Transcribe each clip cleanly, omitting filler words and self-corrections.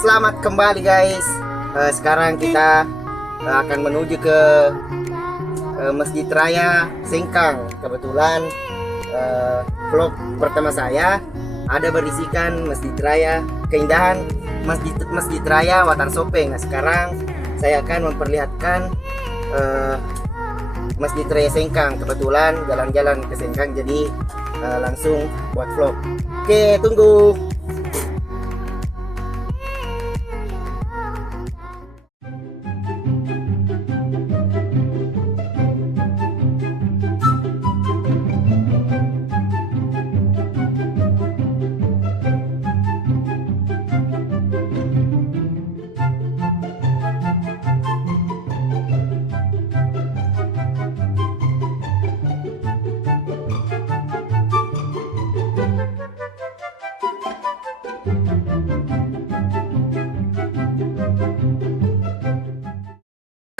Selamat kembali guys. Sekarang kita akan menuju ke Masjid Raya Sengkang. Kebetulan vlog pertama saya ada berisikan Masjid Raya, keindahan Masjid Raya Watan Sopeng. Nah, sekarang saya akan memperlihatkan Masjid Raya Sengkang. Kebetulan jalan-jalan ke Sengkang, jadi langsung buat vlog. Oke, tunggu.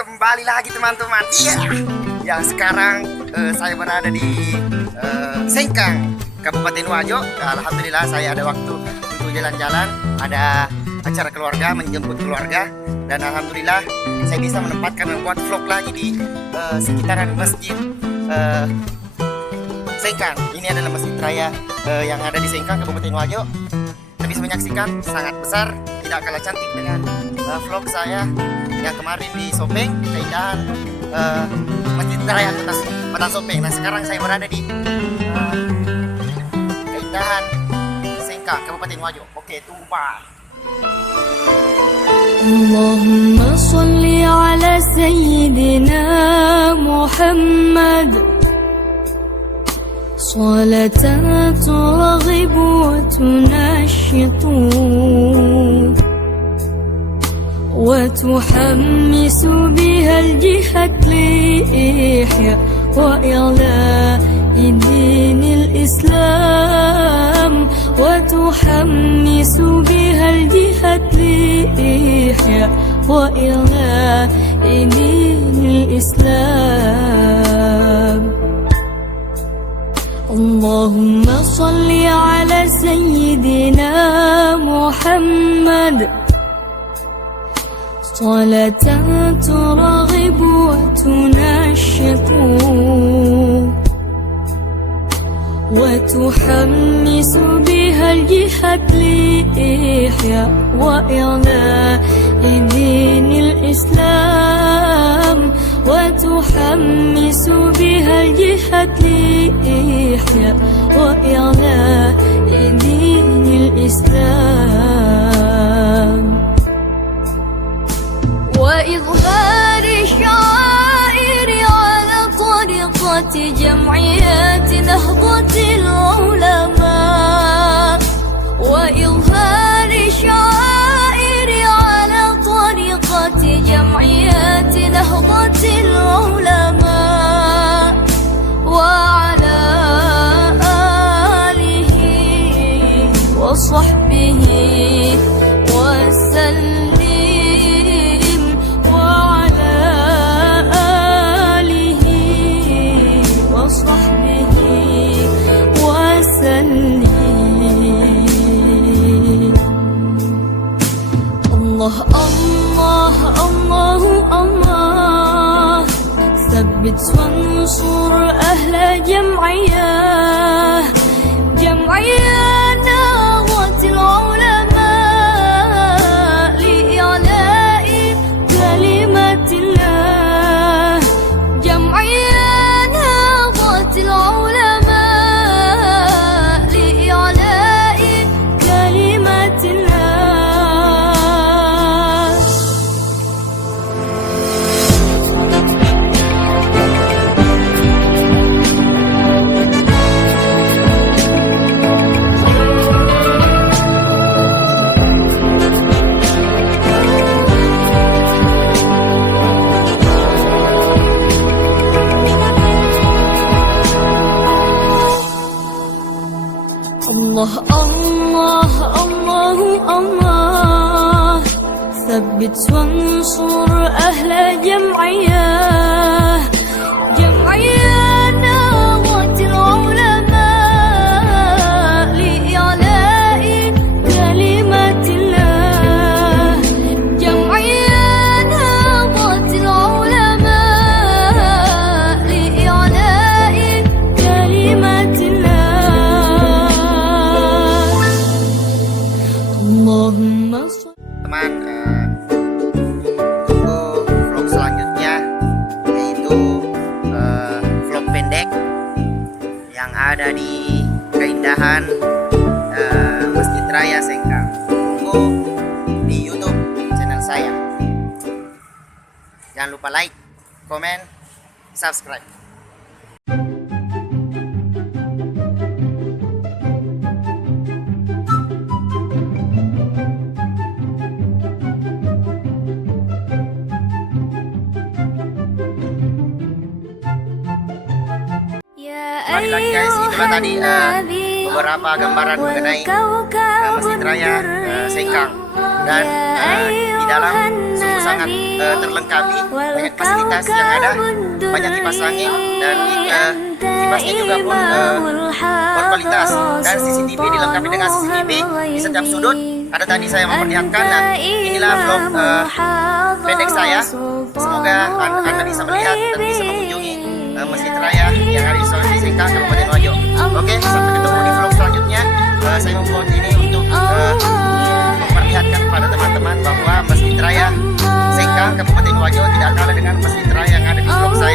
Kembali lagi teman-teman. Iya. Yang sekarang saya berada di Sengkang, Kabupaten Wajo. Alhamdulillah saya ada waktu untuk jalan-jalan, ada acara keluarga, menjemput keluarga, dan alhamdulillah saya bisa menempatkan membuat vlog lagi di sekitaran Masjid Sengkang. Ini adalah Masjid Raya yang ada di Sengkang, Kabupaten Wajo. Kita bisa menyaksikan sangat besar, tidak kalah cantik dengan vlog saya yang kemarin di Sopeng, keindahan Masjid Raya Watan Sopeng. Nah, sekarang saya berada di keindahan Sengkang, Kabupaten Wajo. Oke, tunggu Pak. Allahumma sholli ala sayyidina Muhammad salatan turghibu wa tunashitu وتحمس بها الجهة لإحياء وإعلاء دين الإسلام وتحمس بها الجهة لإحياء وإعلاء دين الإسلام اللهم صل على سيدنا محمد صلاة ترغب وتنشط وتحمس بها الجهة لإحياء وإعلاء دين الإسلام وتحمس بها الجهة لإحياء وإعلاء دين الإسلام وإظهار الشعائر على طريقة جمعيات نهضة العلماء وإظهار الشعائر على طريقة جمعيات نهضة العلماء وعلى آله وصحبه وسلم الله الله الله ثبت وانصر أهل جمعية نهضة العلماء لإعلاء كلمة الله جمعية نهضة العلماء لإعلاء كلمة الله الله الله الله الله ثبت وانصر أهل جمعية نهضة العلماء لإعلاء كلمة الله اللهم صل Teman, tunggu vlog selanjutnya, yaitu vlog pendek yang ada di keindahan Masjid Raya Sengkang. Tunggu di YouTube channel saya. Jangan lupa like, komen, subscribe. Kembali lagi guys, itulah tadi beberapa gambaran mengenai Masjid Raya Sengkang, dan di dalam sungguh sangat terlengkapi dengan fasilitas yang ada, banyak kipas angin, dan kipasnya juga pun berkualitas, dan CCTV dilengkapi dengan CCTV di setiap sudut. Ada tadi saya memperlihatkan, dan inilah vlog pendek saya. Semoga anda bisa melihat dan bisa mengunjungi Masjid Raya yang ada di Sulawesi Sengkang, Kabupaten Wajo. Oke, sampai ketemu di vlog selanjutnya. Saya membuat ini untuk memperlihatkan kepada teman-teman bahwa Masjid Raya Sengkang, Kabupaten Wajo tidak kalah dengan Masjid Raya yang ada di vlog saya.